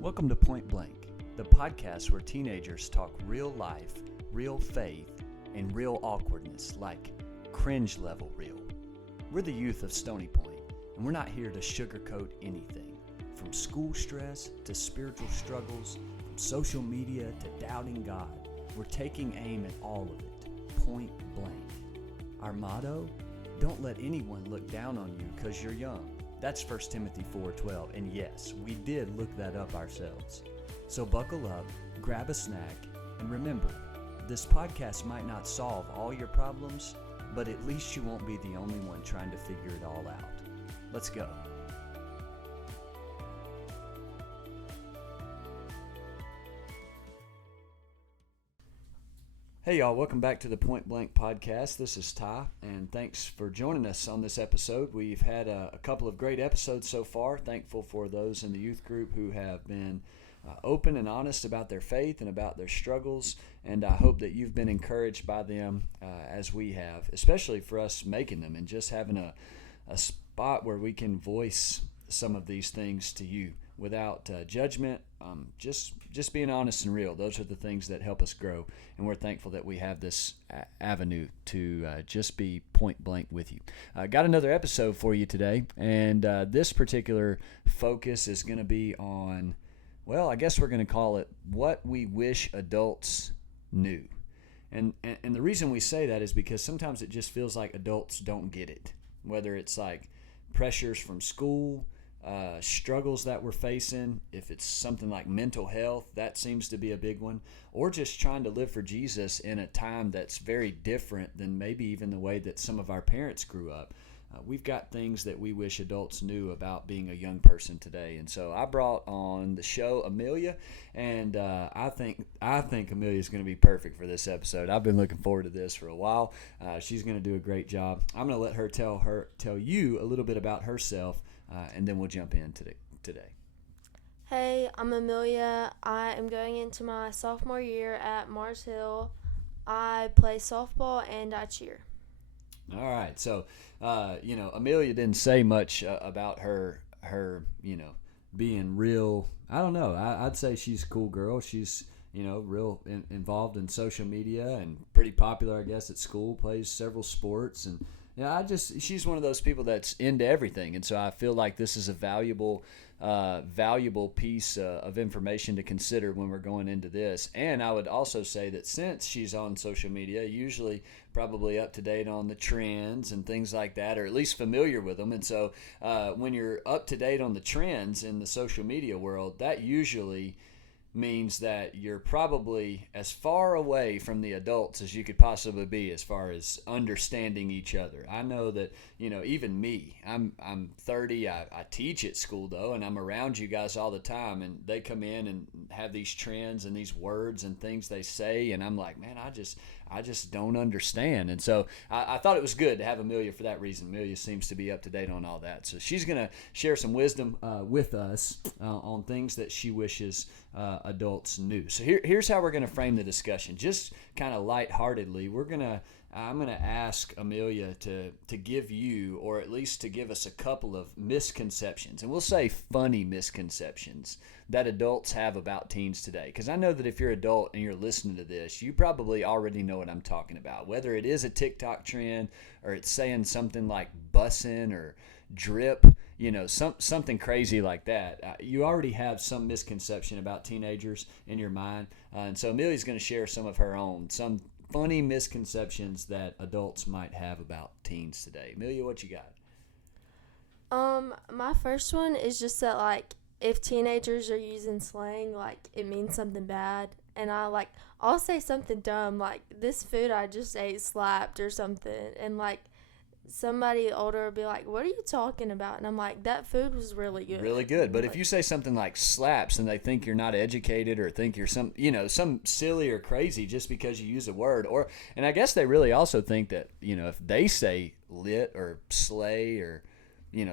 Welcome to Point Blank, the podcast where teenagers talk real life, real faith, and real awkwardness, like cringe level real. We're the youth of Stony Point, and we're not here to sugarcoat anything. From school stress to spiritual struggles, from social media to doubting God, we're taking aim at all of it, point blank. Our motto? Don't let anyone look down on you because you're young. That's 1 Timothy 4:12, and yes, we did look that up ourselves. So buckle up, grab a snack, and remember, this podcast might not solve all your problems, but at least you won't be the only one trying to figure it all out. Let's go. Hey y'all, welcome back to the Point Blank podcast. This is Ty, and thanks for joining us on this episode. We've had a couple of great episodes so far. Thankful for those in the youth group who have been open and honest about their faith and about their struggles, and I hope that you've been encouraged by them as we have, especially for us making them and just having a spot where we can voice some of these things to you without judgment, just being honest and real. Those are the things that help us grow, and we're thankful that we have this avenue to just be point blank with you. Got another episode for you today, and this particular focus is going to be on, well, I guess we're going to call it what we wish adults knew. And the reason we say that is because sometimes it just feels like adults don't get it, whether it's like pressures from school, struggles that we're facing, if it's something like mental health, that seems to be a big one, or just trying to live for Jesus in a time that's very different than maybe even the way that some of our parents grew up. We've got things that we wish adults knew about being a young person today, and so I brought on the show Amelia, and I think Amelia is going to be perfect for this episode. I've been looking forward to this for a while. She's going to do a great job. I'm going to let her tell you a little bit about herself, and then we'll jump in today. Hey, I'm Amelia. I am going into my sophomore year at Mars Hill. I play softball and I cheer. All right, so Amelia didn't say much about her being real. I don't know. I'd say she's a cool girl. She's real involved in social media and pretty popular, I guess, at school. Plays several sports, and she's one of those people that's into everything, and so I feel like this is a valuable piece of information to consider when we're going into this. And I would also say that since she's on social media, usually probably up to date on the trends and things like that, or at least familiar with them. And so when you're up to date on the trends in the social media world, that usually means that you're probably as far away from the adults as you could possibly be as far as understanding each other. I know that, even me, I'm 30, I teach at school though, and I'm around you guys all the time, and they come in and have these trends and these words and things they say, and I'm like, man, I just don't understand. And so I thought it was good to have Amelia for that reason. Amelia seems to be up to date on all that. So she's going to share some wisdom with us on things that she wishes adults knew. So here's how we're going to frame the discussion. Just kind of lightheartedly, I'm going to ask Amelia to give you, or at least to give us a couple of misconceptions, and we'll say funny misconceptions that adults have about teens today. Because I know that if you're an adult and you're listening to this, you probably already know what I'm talking about. Whether it is a TikTok trend, or it's saying something like bussin' or drip, something crazy like that. You already have some misconception about teenagers in your mind. And so Amelia's going to share some of her own, some funny misconceptions that adults might have about teens today. Amelia, what you got? My first one is just that, if teenagers are using slang, it means something bad. And I'll say something dumb, this food I just ate slapped or something. And, somebody older will be like, what are you talking about? And I'm like, that food was really good. Really good. But if you say something like slaps and they think you're not educated or think you're some silly or crazy just because you use a word, and I guess they really also think that, if they say lit or slay or,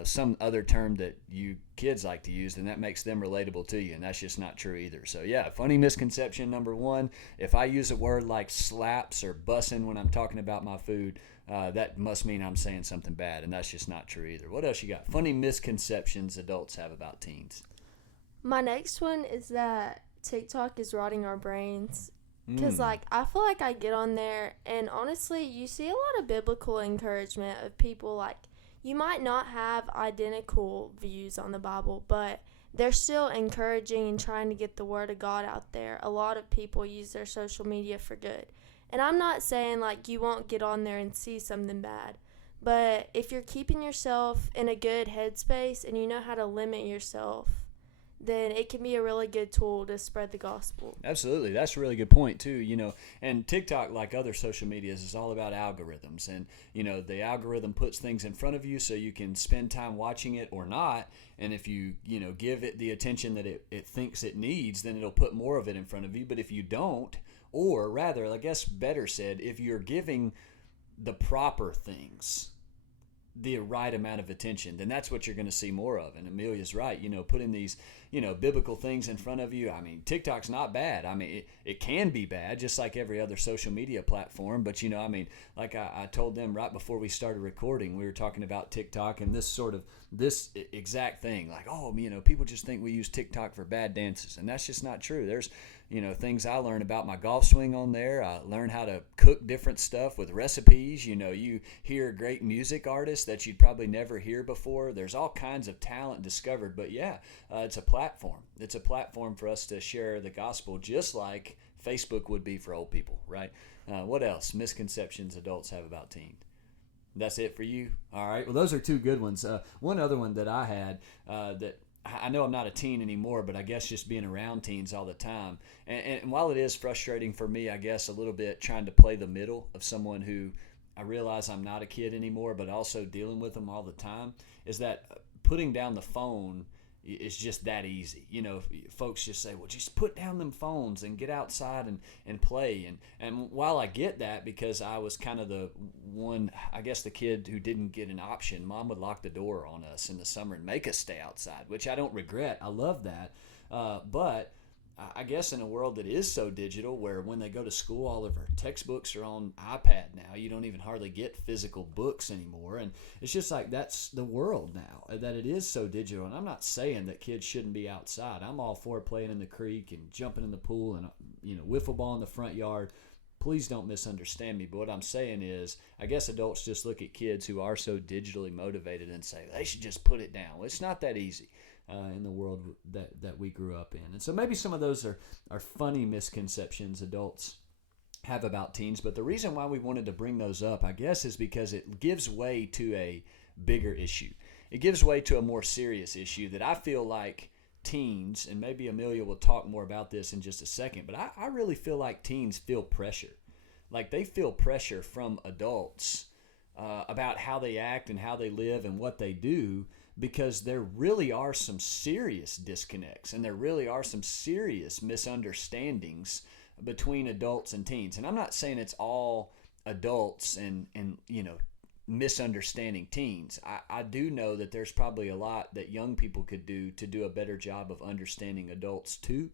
some other term that you kids like to use, then that makes them relatable to you, and that's just not true either. So yeah, funny misconception number one, if I use a word like slaps or bussin' when I'm talking about my food, that must mean I'm saying something bad, and that's just not true either. What else you got? Funny misconceptions adults have about teens. My next one is that TikTok is rotting our brains. Because, Mm, like, I feel like I get on there, and honestly, you see a lot of biblical encouragement of people, like, you might not have identical views on the Bible, but they're still encouraging and trying to get the Word of God out there. A lot of people use their social media for good. And I'm not saying, like, you won't get on there and see something bad, but if you're keeping yourself in a good headspace and you know how to limit yourself, then it can be a really good tool to spread the gospel. absolutely. That's a really good point, too. And TikTok, like other social medias, is all about algorithms. And, the algorithm puts things in front of you so you can spend time watching it or not. And if you, give it the attention that it thinks it needs, then it'll put more of it in front of you. But if you don't, or rather, I guess better said, if you're giving the proper things the right amount of attention, then that's what you're going to see more of. And Amelia's right, putting these, biblical things in front of you. I mean, TikTok's not bad. I mean, it can be bad, just like every other social media platform. But, like I told them right before we started recording, we were talking about TikTok and this exact thing. Like, oh, people just think we use TikTok for bad dances. And that's just not true. There's, things I learned about my golf swing on there. I learned how to cook different stuff with recipes. You hear great music artists that you'd probably never hear before. There's all kinds of talent discovered. But yeah, it's a platform. It's a platform for us to share the gospel, just like Facebook would be for old people, right? What else? Misconceptions adults have about teens. That's it for you? All right. Well, those are two good ones. One other one that I had that I know I'm not a teen anymore, but I guess just being around teens all the time. And while it is frustrating for me, I guess a little bit trying to play the middle of someone who I realize I'm not a kid anymore, but also dealing with them all the time, is that putting down the phone is just that easy. Folks just say, well, just put down them phones and get outside and play. And while I get that, because I was kind of the one, I guess the kid who didn't get an option, Mom would lock the door on us in the summer and make us stay outside, which I don't regret. I love that. But I guess in a world that is so digital, where when they go to school, all of our textbooks are on iPad now. You don't even hardly get physical books anymore. And it's just like that's the world now, that it is so digital. And I'm not saying that kids shouldn't be outside. I'm all for playing in the creek and jumping in the pool and, wiffle ball in the front yard. Please don't misunderstand me. But what I'm saying is, I guess adults just look at kids who are so digitally motivated and say they should just put it down. Well, it's not that easy. In the world that we grew up in. And so maybe some of those are funny misconceptions adults have about teens. But the reason why we wanted to bring those up, I guess, is because it gives way to a bigger issue. It gives way to a more serious issue that I feel like teens, and maybe Amelia will talk more about this in just a second, but I really feel like teens feel pressure. Like they feel pressure from adults about how they act and how they live and what they do, because there really are some serious disconnects and there really are some serious misunderstandings between adults and teens. And I'm not saying it's all adults and misunderstanding teens. I do know that there's probably a lot that young people could do to do a better job of understanding adults too.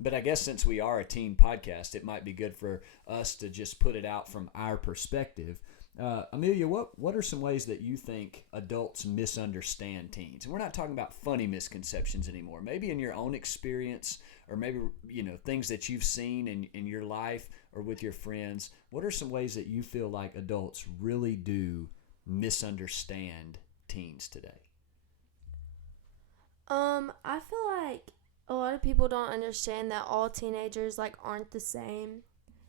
But I guess since we are a teen podcast, it might be good for us to just put it out from our perspective. Amelia, what are some ways that you think adults misunderstand teens? And we're not talking about funny misconceptions anymore. Maybe in your own experience, or maybe things that you've seen in your life or with your friends. What are some ways that you feel like adults really do misunderstand teens today? I feel like a lot of people don't understand that all teenagers aren't the same.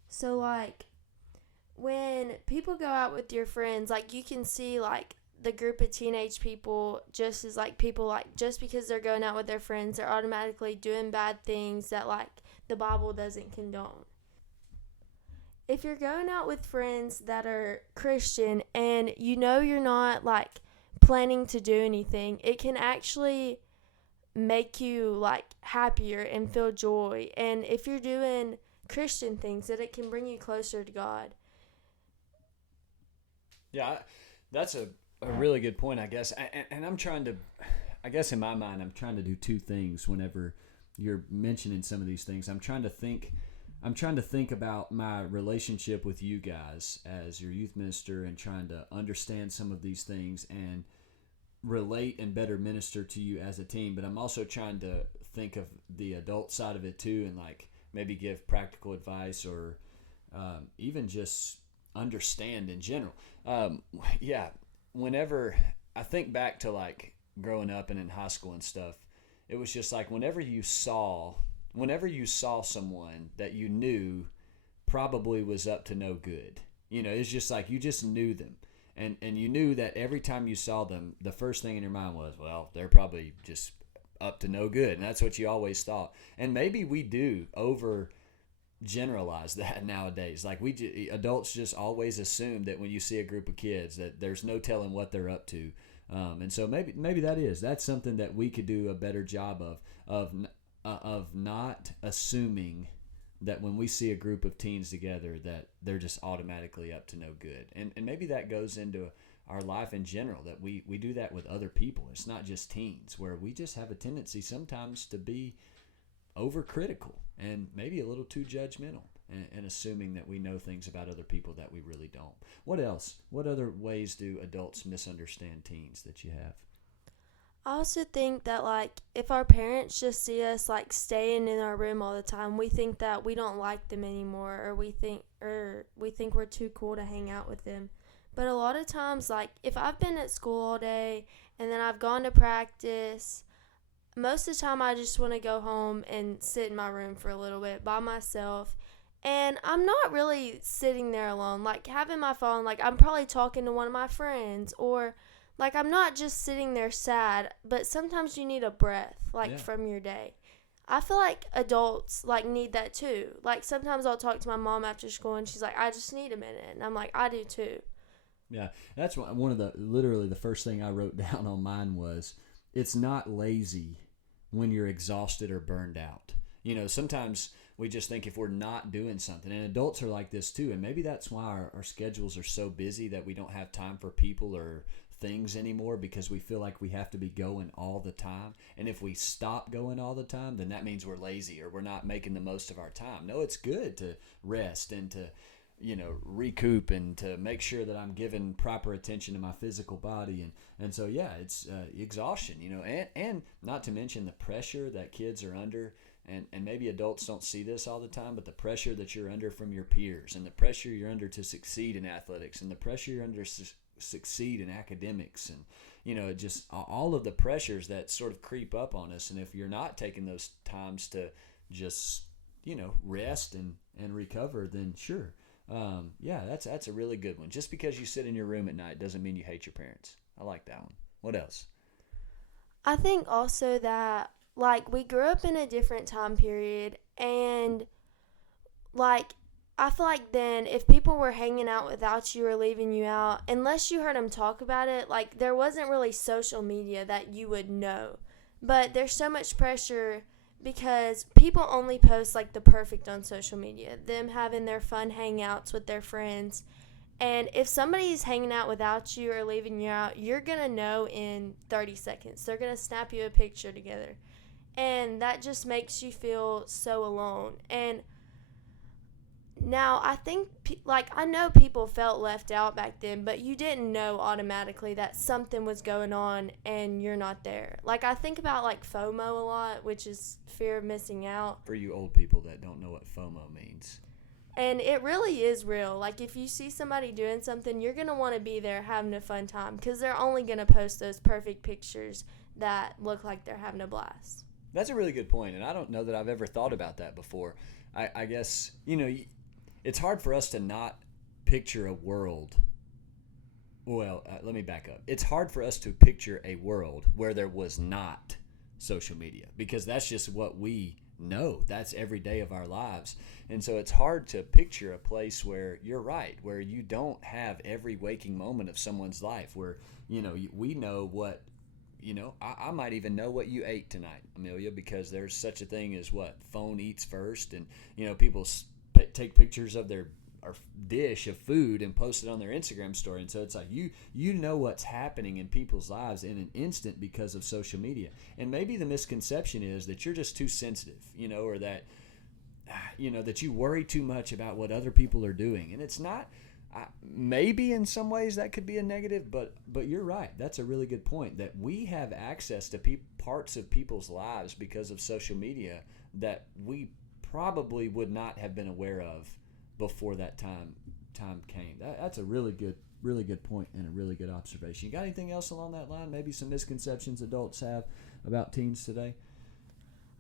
So when people go out with your friends, you can see the group of teenage people just as people just because they're going out with their friends, they're automatically doing bad things that the Bible doesn't condone. If you're going out with friends that are Christian and you're not planning to do anything, it can actually make you happier and feel joy. And if you're doing Christian things, that it can bring you closer to God. Yeah, that's a really good point, I guess. And I'm trying to, I guess in my mind, I'm trying to do two things whenever you're mentioning some of these things. I'm trying to think about my relationship with you guys as your youth minister and trying to understand some of these things and relate and better minister to you as a team. But I'm also trying to think of the adult side of it too, and like maybe give practical advice or even just understand in general. Yeah, whenever I think back to like growing up and in high school and stuff, it was just like whenever you saw someone that you knew probably was up to no good. It's just like you just knew them. And you knew that every time you saw them, the first thing in your mind was, well, they're probably just up to no good. And that's what you always thought. And maybe we do over generalize that nowadays. Like adults just always assume that when you see a group of kids that there's no telling what they're up to. And so maybe that's something that we could do a better job of not assuming that when we see a group of teens together that they're just automatically up to no good. And maybe that goes into our life in general, that we do that with other people. It's not just teens, where we just have a tendency sometimes to be overcritical and maybe a little too judgmental and assuming that we know things about other people that we really don't. What else? What other ways do adults misunderstand teens that you have? I also think that, like, if our parents just see us, like, staying in our room all the time, we think that we don't like them anymore, or we think we're too cool to hang out with them. But a lot of times, like, if I've been at school all day and then I've gone to practice, most of the time I just want to go home and sit in my room for a little bit by myself. And I'm not really sitting there alone, like, having my phone, like, I'm probably talking to one of my friends, or like, I'm not just sitting there sad, but sometimes you need a breath, like, Yeah. from your day. I feel like adults, like, need that too. Like, sometimes I'll talk to my mom after school, and she's like, I just need a minute. And I'm like, I do too. Yeah, that's one of literally the first thing I wrote down on mine was, it's not lazy when you're exhausted or burned out. Sometimes we just think if we're not doing something, and adults are like this too, and maybe that's why our schedules are so busy that we don't have time for people or things anymore, because we feel like we have to be going all the time. And if we stop going all the time, then that means we're lazy or we're not making the most of our time. No, it's good to rest and to recoup and to make sure that I'm giving proper attention to my physical body. And so, yeah, it's exhaustion, and not to mention the pressure that kids are under. And maybe adults don't see this all the time, but the pressure that you're under from your peers, and the pressure you're under to succeed in athletics, and the pressure you're under to succeed in academics, and just all of the pressures that sort of creep up on us. And if you're not taking those times to just rest and recover, then sure. Yeah, that's a really good one. Just because you sit in your room at night doesn't mean you hate your parents. I like that one. What else? I think also that, like, we grew up in a different time period, and, like, I feel like then if people were hanging out without you or leaving you out, unless you heard them talk about it, like, there wasn't really social media that you would know. But there's so much pressure because people only post, like, the perfect on social media, them having their fun hangouts with their friends. And if somebody's hanging out without you or leaving you out, you're going to know in 30 seconds. They're going to snap you a picture together. And that just makes you feel so alone. And now, I think, I know people felt left out back then, but you didn't know automatically that something was going on and you're not there. Like, I think about, like, FOMO a lot, which is fear of missing out. For you old people that don't know what FOMO means. And it really is real. Like, if you see somebody doing something, you're going to want to be there having a fun time, because they're only going to post those perfect pictures that look like they're having a blast. That's a really good point, and I don't know that I've ever thought about that before. I guess, it's hard for us to not picture a world. Well, let me back up. It's hard for us to picture a world where there was not social media, because that's just what we know. That's every day of our lives. And so it's hard to picture a place where, you're right, where you don't have every waking moment of someone's life, where, we know what, I might even know what you ate tonight, Amelia, because there's such a thing as what phone eats first. And, people take pictures of their dish of food and post it on their Instagram story. And so it's like you know what's happening in people's lives in an instant because of social media. And maybe the misconception is that you're just too sensitive, or that that you worry too much about what other people are doing. And it's not. Maybe in some ways that could be a negative, but you're right. That's a really good point, that we have access to parts of people's lives because of social media that we probably would not have been aware of before that time came. That's a really good point and a really good observation. You got anything else along that line? Maybe some misconceptions adults have about teens today?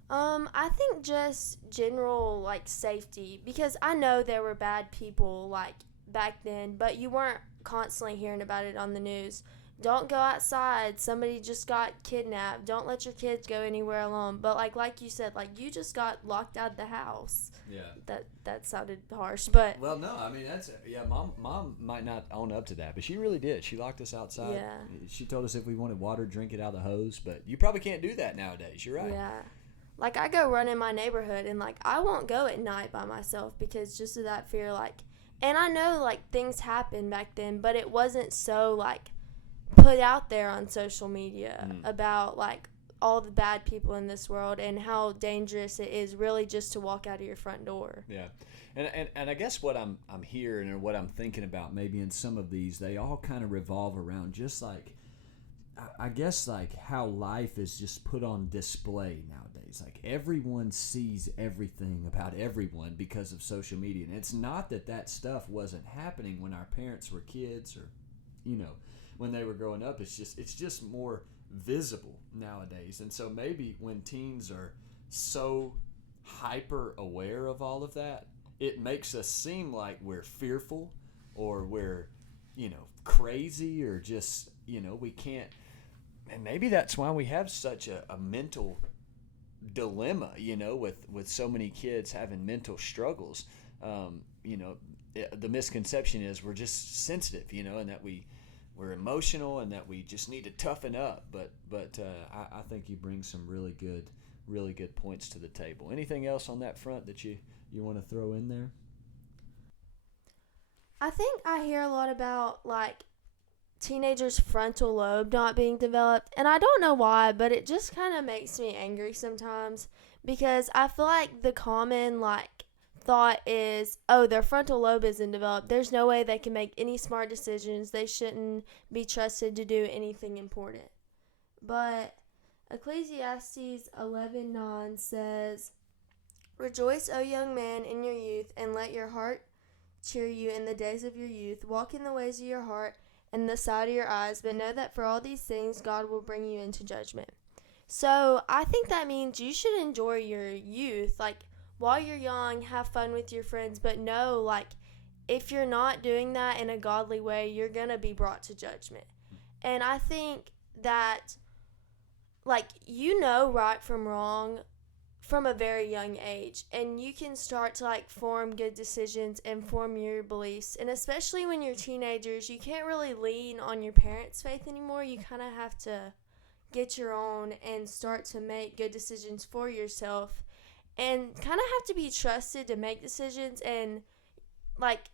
I think just general like safety, because I know there were bad people like back then, but you weren't constantly hearing about it on the news. Don't go outside. Somebody just got kidnapped. Don't let your kids go anywhere alone. But like you said, like you just got locked out of the house. Yeah. That sounded harsh, but well, no, I mean that's Mom might not own up to that, but she really did. She locked us outside. Yeah. She told us if we wanted water, drink it out of the hose. But you probably can't do that nowadays. You're right. Yeah. Like I go run in my neighborhood, and like I won't go at night by myself because just of that fear. Like, and I know like things happened back then, but it wasn't so like put out there on social media about like all the bad people in this world and how dangerous it is really just to walk out of your front door. Yeah. And I guess what I'm hearing or what I'm thinking about maybe in some of these, they all kind of revolve around just like, I guess like how life is just put on display nowadays. Like everyone sees everything about everyone because of social media. And it's not that stuff wasn't happening when our parents were kids or, when they were growing up. It's just more visible nowadays. And so maybe when teens are so hyper aware of all of that, it makes us seem like we're fearful or we're, crazy or just, we can't. And maybe that's why we have such a mental dilemma, with so many kids having mental struggles. The misconception is we're just sensitive, and that we're emotional and that we just need to toughen up. But I think you bring some really good points to the table. Anything else on that front that you want to throw in there? I think I hear a lot about like teenagers' frontal lobe not being developed, and I don't know why, but it just kind of makes me angry sometimes because I feel like the common like thought is, oh, their frontal lobe isn't developed, there's no way they can make any smart decisions, they shouldn't be trusted to do anything important. But Ecclesiastes 11:9 says, "Rejoice, O young man, in your youth, and let your heart cheer you in the days of your youth. Walk in the ways of your heart and the sight of your eyes, but know that for all these things God will bring you into judgment." So I think that means you should enjoy your youth. Like, while you're young, have fun with your friends, but know, like, if you're not doing that in a godly way, you're going to be brought to judgment. And I think that, like, right from wrong from a very young age, and you can start to like form good decisions and form your beliefs. And especially when you're teenagers, you can't really lean on your parents' faith anymore. You kind of have to get your own and start to make good decisions for yourself and kind of have to be trusted to make decisions. And like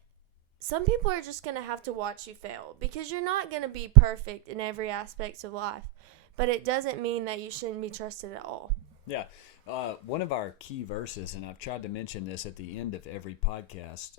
some people are just going to have to watch you fail because you're not going to be perfect in every aspect of life, but it doesn't mean that you shouldn't be trusted at all. Yeah. One of our key verses, and I've tried to mention this at the end of every podcast,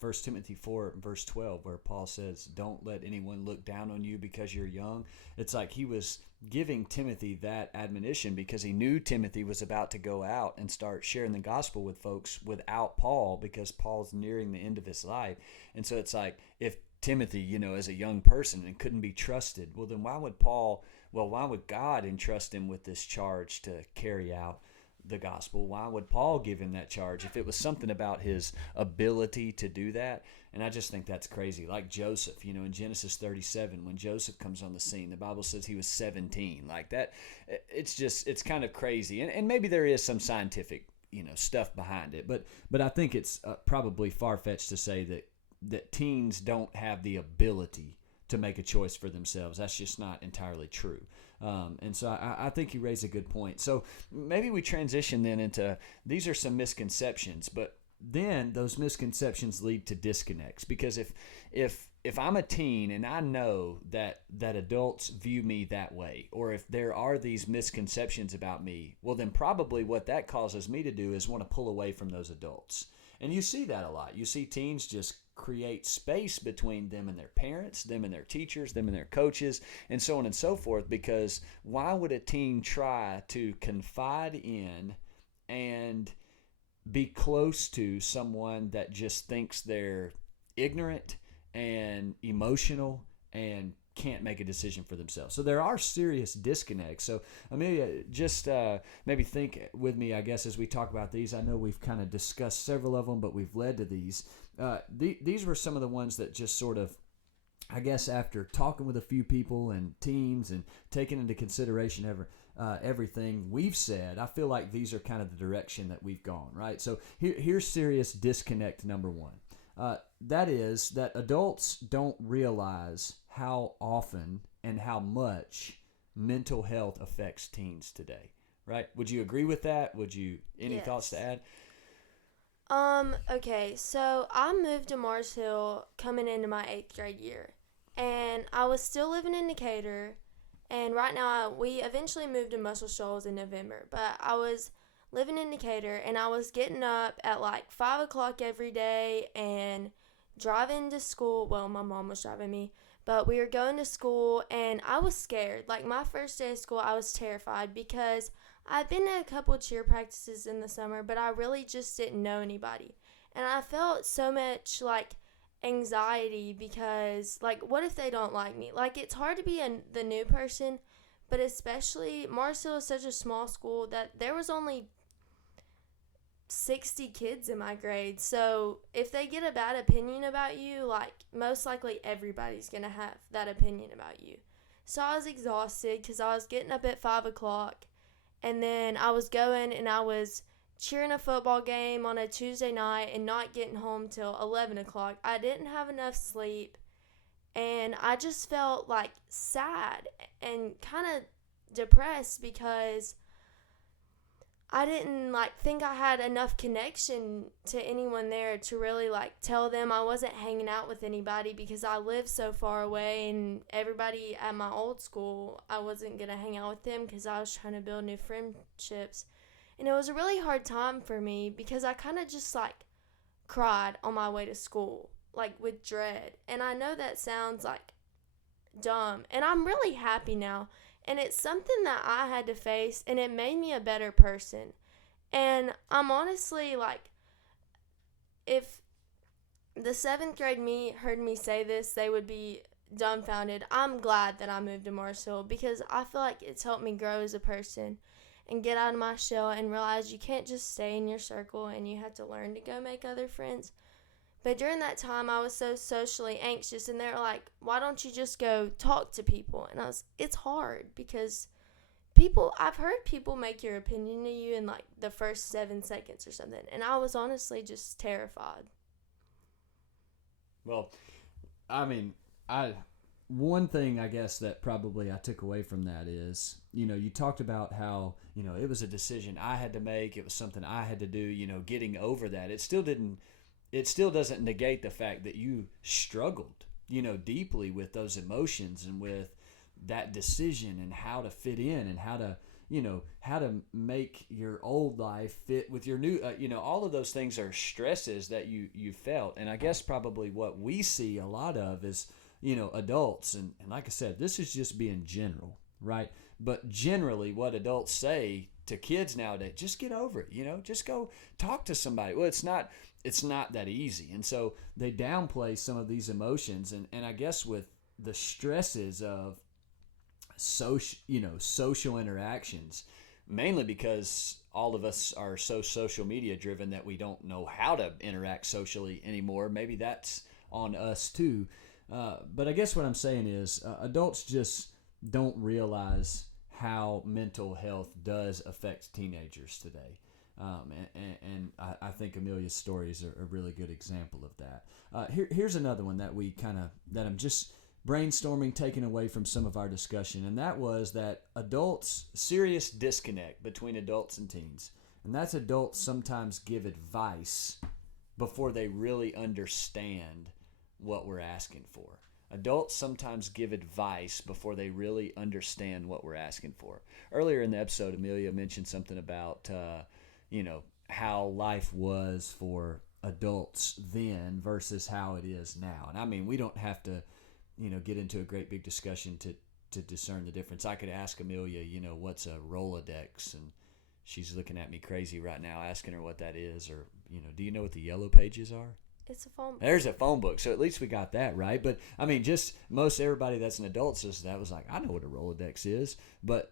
1 Timothy 4, verse 12, where Paul says, "Don't let anyone look down on you because you're young." It's like he was giving Timothy that admonition because he knew Timothy was about to go out and start sharing the gospel with folks without Paul because Paul's nearing the end of his life. And so it's like if Timothy, as a young person and couldn't be trusted, well, then why would God entrust him with this charge to carry out the gospel? Why would Paul give him that charge if it was something about his ability to do that? And I just think that's crazy. Like Joseph, in Genesis 37, when Joseph comes on the scene, the Bible says he was 17. Like that, it's kind of crazy. And maybe there is some scientific, stuff behind it. But I think it's probably far-fetched to say that teens don't have the ability to make a choice for themselves. That's just not entirely true. And so I think you raise a good point. So maybe we transition then into, these are some misconceptions, but then those misconceptions lead to disconnects. Because if I'm a teen and I know that adults view me that way, or if there are these misconceptions about me, well then probably what that causes me to do is want to pull away from those adults. And you see that a lot. You see teens just create space between them and their parents, them and their teachers, them and their coaches, and so on and so forth. Because why would a teen try to confide in and be close to someone that just thinks they're ignorant and emotional and can't make a decision for themselves? So there are serious disconnects. So Amelia, just maybe think with me, I guess, as we talk about these. I know we've kind of discussed several of them, but we've led to these. These were some of the ones that just sort of, I guess, after talking with a few people and teens and taking into consideration everything we've said, I feel like these are kind of the direction that we've gone, right? So here's serious disconnect number one. That is that adults don't realize how often and how much mental health affects teens today, right? Would you agree with that? Any Yes. thoughts to add? Okay, so I moved to Mars Hill coming into my 8th grade year, and I was still living in Decatur, and right now we eventually moved to Muscle Shoals in November, but I was living in Decatur, and I was getting up at like 5 o'clock every day and driving to school. Well, my mom was driving me, but we were going to school, and I was scared. Like, my first day of school, I was terrified because I'd been at a couple of cheer practices in the summer, but I really just didn't know anybody. And I felt so much like anxiety because, like, what if they don't like me? Like, it's hard to be the new person, but especially Mars Hill is such a small school that there was only 60 kids in my grade. So if they get a bad opinion about you, like, most likely everybody's going to have that opinion about you. So I was exhausted because I was getting up at 5 o'clock. And then I was going and I was cheering a football game on a Tuesday night and not getting home till 11 o'clock. I didn't have enough sleep. And I just felt like sad and kind of depressed because I didn't like think I had enough connection to anyone there to really like tell them I wasn't hanging out with anybody because I lived so far away, and everybody at my old school, I wasn't going to hang out with them because I was trying to build new friendships. And it was a really hard time for me because I kind of just like cried on my way to school, like with dread. And I know that sounds like dumb, and I'm really happy now. And it's something that I had to face, and it made me a better person. And I'm honestly like, if the 7th grade me heard me say this, they would be dumbfounded. I'm glad that I moved to Mars Hill because I feel like it's helped me grow as a person and get out of my shell and realize you can't just stay in your circle and you have to learn to go make other friends. But during that time, I was so socially anxious, and they were like, why don't you just go talk to people? And it's hard because I've heard people make your opinion to you in like the first 7 seconds or something. And I was honestly just terrified. Well, I mean, one thing I guess that probably I took away from that is, you talked about how, it was a decision I had to make. It was something I had to do, getting over that. It still doesn't negate the fact that you struggled, deeply with those emotions and with that decision and how to fit in and how to make your old life fit with your new, all of those things are stresses that you felt. And I guess probably what we see a lot of is, adults. And like I said, this is just being general, right? But generally what adults say to kids nowadays, just get over it, just go talk to somebody. Well, it's not that easy. And so they downplay some of these emotions. And I guess with the stresses of social interactions, mainly because all of us are so social media driven that we don't know how to interact socially anymore. Maybe that's on us too. But I guess what I'm saying is adults just don't realize how mental health does affect teenagers today. And I think Amelia's story is a really good example of that. Here's another one that I'm just brainstorming, taking away from some of our discussion, and that was that serious disconnect between adults and teens. And that's adults sometimes give advice before they really understand what we're asking for. Adults sometimes give advice before they really understand what we're asking for. Earlier in the episode, Amelia mentioned something about how life was for adults then versus how it is now. And I mean, we don't have to, get into a great big discussion to discern the difference. I could ask Amelia, what's a Rolodex, and she's looking at me crazy right now asking her what that is, or do you know what the yellow pages are? It's a phone book. There's a phone book, so at least we got that right. But I mean, just most everybody that's an adult says that was like, I know what a Rolodex is. But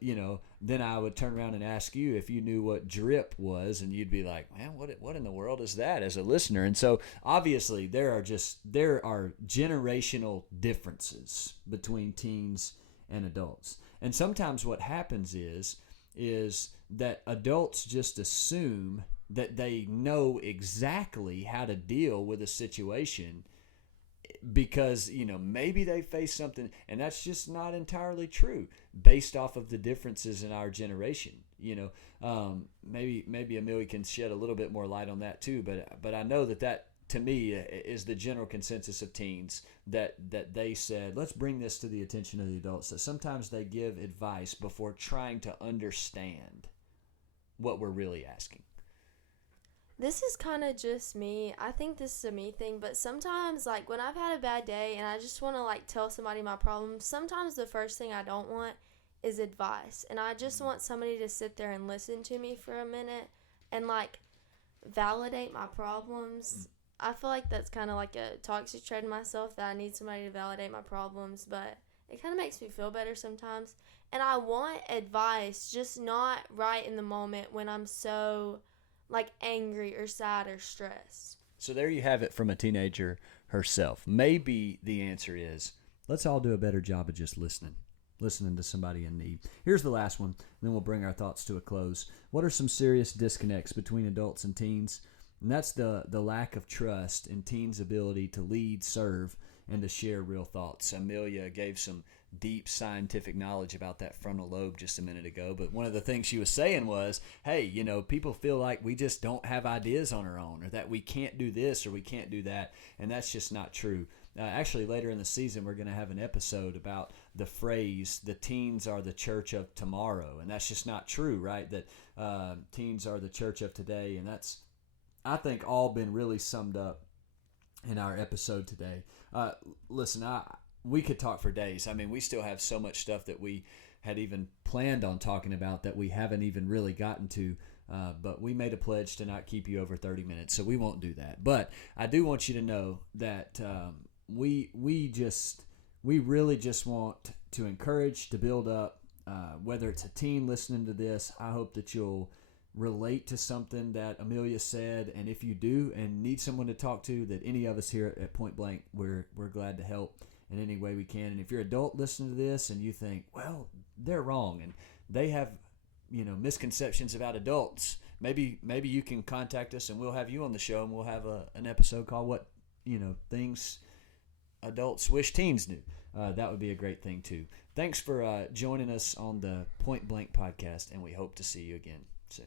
then I would turn around and ask you if you knew what drip was, and you'd be like, man, what in the world is that, as a listener? And so obviously there are generational differences between teens and adults, and sometimes what happens is that adults just assume that they know exactly how to deal with a situation because maybe they face something, and that's just not entirely true based off of the differences in our generation. Maybe Amelia can shed a little bit more light on that too, but I know that to me is the general consensus of teens, that they said, let's bring this to the attention of the adults, that sometimes they give advice before trying to understand what we're really asking. This is kind of just me. I think this is a me thing, but sometimes, like, when I've had a bad day and I just want to, like, tell somebody my problems, sometimes the first thing I don't want is advice. And I just want somebody to sit there and listen to me for a minute and, like, validate my problems. I feel like that's kind of like a toxic trait in myself, that I need somebody to validate my problems, but it kind of makes me feel better sometimes. And I want advice, just not right in the moment when I'm so, like, angry or sad or stressed. So there you have it from a teenager herself. Maybe the answer is, let's all do a better job of just listening to somebody in need. Here's the last one, then we'll bring our thoughts to a close. What are some serious disconnects between adults and teens? And that's the lack of trust in teens' ability to lead, serve, and to share real thoughts. Amelia gave some deep scientific knowledge about that frontal lobe just a minute ago, but one of the things she was saying was, hey, people feel like we just don't have ideas on our own, or that we can't do this or we can't do that, and that's just not true. Actually, later in the season, we're going to have an episode about the phrase, the teens are the church of tomorrow, and that's just not true, right? That teens are the church of today, and that's, I think, all been really summed up in our episode today. Listen, we could talk for days. I mean, we still have so much stuff that we had even planned on talking about that we haven't even really gotten to. But we made a pledge to not keep you over 30 minutes, so we won't do that. But I do want you to know that we really just want to encourage, to build up, whether it's a teen listening to this. I hope that you'll relate to something that Amelia said, and if you do and need someone to talk to, that any of us here at Point Blank, we're glad to help in any way we can. And if you're an adult listening to this and you think, well, they're wrong and they have misconceptions about adults, maybe you can contact us and we'll have you on the show, and we'll have an episode called what things adults wish teens knew. That would be a great thing too. Thanks for joining us on the Point Blank podcast, and we hope to see you again soon.